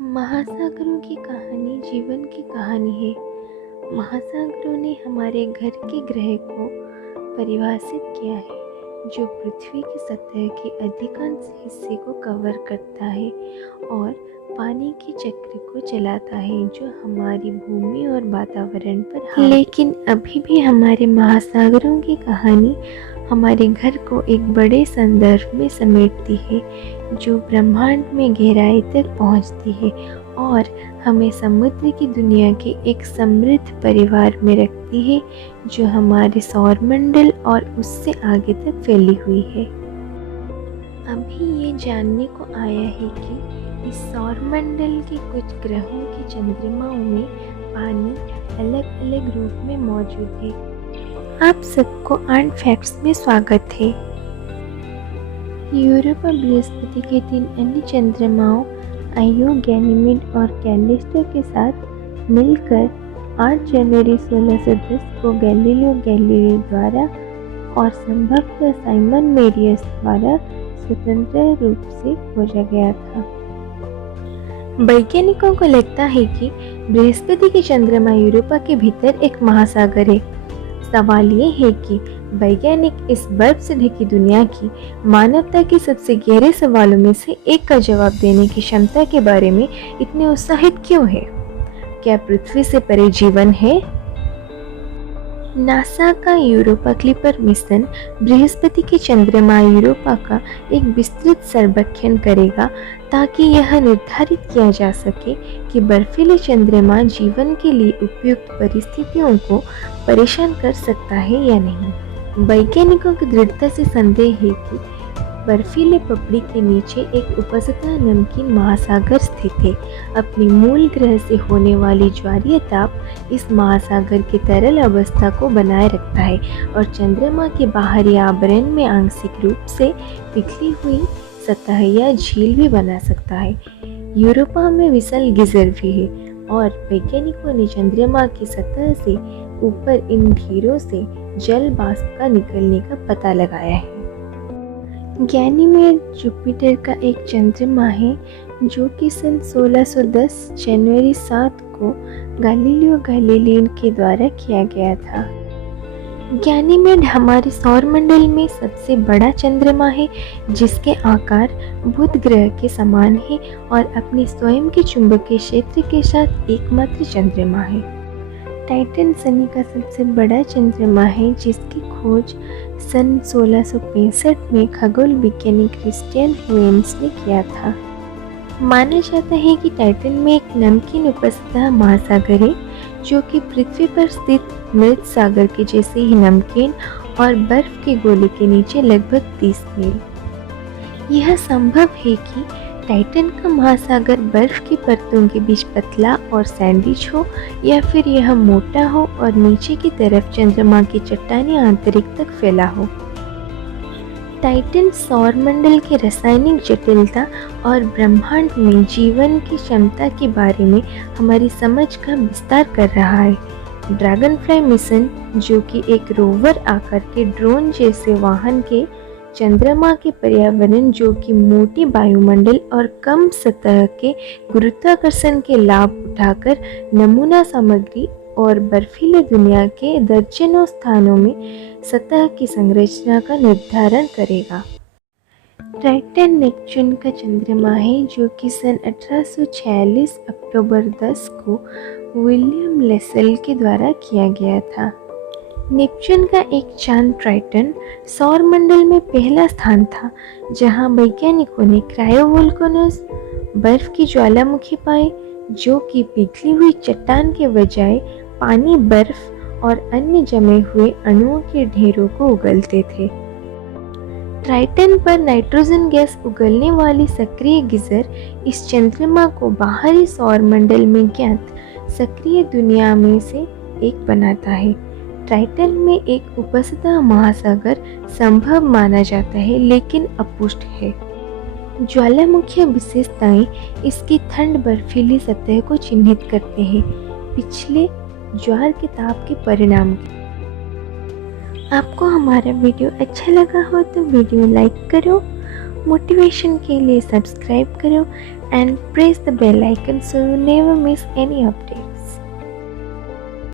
महासागरों की कहानी जीवन की कहानी है। महासागरों ने हमारे घर के ग्रह को परिभाषित किया है, जो पृथ्वी की सतह के अधिकांश हिस्से को कवर करता है और पानी के चक्र को चलाता है, जो हमारी भूमि और वातावरण पर लेकिन अभी भी हमारे महासागरों की कहानी हमारे घर को एक बड़े संदर्भ में समेटती है, जो ब्रह्मांड में गहराई तक पहुंचती है और हमें समुद्र की दुनिया के एक समृद्ध परिवार में रखती है, जो हमारे सौरमंडल और उससे आगे तक फैली हुई है। अभी ये जानने को आया है कि इस सौरमंडल के कुछ ग्रहों के चंद्रमाओं में पानी अलग अलग रूप में मौजूद है। आप सबको आर्ट फैक्ट्स में स्वागत है। यूरोपा बृहस्पति के 3 अन्य चंद्रमाओं आयो, गैनीमेड और कैलिस्टो के साथ मिलकर 8 जनवरी 1610 को गैलीलियो गैलीली द्वारा और संभवतः साइमन मेरियस द्वारा स्वतंत्र रूप से खोजा गया था। वैज्ञानिकों को लगता है कि बृहस्पति के चंद्रमा यूरोपा के भीतर एक महासागर है। सवाल ये है कि वैज्ञानिक इस बर्फ से ढकी दुनिया की मानवता के सबसे गहरे सवालों में से एक का जवाब देने की क्षमता के बारे में इतने उत्साहित क्यों है? क्या पृथ्वी से परे जीवन है? नासा का यूरोपा क्लिपर मिशन बृहस्पति के चंद्रमा यूरोपा का एक विस्तृत सर्वेक्षण करेगा, ताकि यह निर्धारित किया जा सके कि बर्फीले चंद्रमा जीवन के लिए उपयुक्त परिस्थितियों को परेशान कर सकता है या नहीं। वैज्ञानिकों की दृढ़ता से संदेह है कि बर्फीले पपड़ी के नीचे एक उपसतह नमकीन महासागर स्थित है। अपनी मूल ग्रह से होने वाली ज्वारीय ताप इस महासागर की तरल अवस्था को बनाए रखता है और चंद्रमा के बाहरी आवरण में आंशिक रूप से पिघली हुई सतह या झील भी बना सकता है। यूरोपा में विशाल गीजर भी है और वैज्ञानिकों ने चंद्रमा की सतह से ऊपर इन ढेरों से जल वाष्प का निकलने का पता लगाया है। गैनीमेड जुपिटर का एक चंद्रमा है, जो कि सन 1610 जनवरी 7 को गैलीलियो गैलीली के द्वारा किया गया था। गैनीमेड हमारे सौरमंडल में सबसे बड़ा चंद्रमा है, जिसके आकार बुध ग्रह के समान है और अपने स्वयं के चुंबकीय क्षेत्र के साथ एकमात्र चंद्रमा है। टाइटन शनि का सबसे बड़ा चंद्रमा है, जिसकी खोज सन 1665 में खगोल वैज्ञानिक क्रिस्टियन ह्यूएम्स ने किया था। माना जाता है कि टाइटन में एक नमकीन उपसतह महासागर है, जो कि पृथ्वी पर स्थित मृत सागर के जैसे ही नमकीन और बर्फ के गोले के नीचे लगभग 30 मील। यह संभव है कि टाइटन का महासागर बर्फ की परतों के बीच पतला और सैंडविच हो, या फिर यह मोटा हो और नीचे की तरफ चंद्रमा की चट्टानी आंतरिक तक फैला हो। टाइटन सौरमंडल की रासायनिक जटिलता और ब्रह्मांड में जीवन की क्षमता के बारे में हमारी समझ का विस्तार कर रहा है। ड्रैगनफ्लाई मिशन, जो कि एक रोवर आकार के ड्रोन जैसे वाहन के चंद्रमा के पर्यावरण, जो कि मोटी वायुमंडल और कम सतह के गुरुत्वाकर्षण के लाभ उठाकर नमूना सामग्री और बर्फीले दुनिया के दर्जनों स्थानों में सतह की संरचना का निर्धारण करेगा। टाइटन नेपच्यून का चंद्रमा है, जो कि सन 1846 अक्टूबर 10 को विलियम लेसेल के द्वारा किया गया था। नेपच्यून का एक चांद ट्राइटन सौरमंडल में पहला स्थान था, जहां वैज्ञानिकों ने क्रायोवोल्केनोस बर्फ की ज्वालामुखी पाई, जो कि पिघली हुई चट्टान के बजाय पानी, बर्फ और अन्य जमे हुए अणुओं के ढेरों को उगलते थे। ट्राइटन पर नाइट्रोजन गैस उगलने वाली सक्रिय गीजर इस चंद्रमा को बाहरी सौरमंडल में ज्ञात सक्रिय दुनिया में से एक बनाता है। टाइटन में एक उपसतह महासागर संभव माना जाता है, लेकिन अपुष्ट है। ज्वालामुखी विशेषताएं इसकी ठंड बर्फीली सतह को चिन्हित करते हैं, पिछले ज्वार के ताप के परिणाम। आपको हमारा वीडियो अच्छा लगा हो तो वीडियो लाइक करो, मोटिवेशन के लिए सब्सक्राइब करो, and press the bell icon so you never miss any update.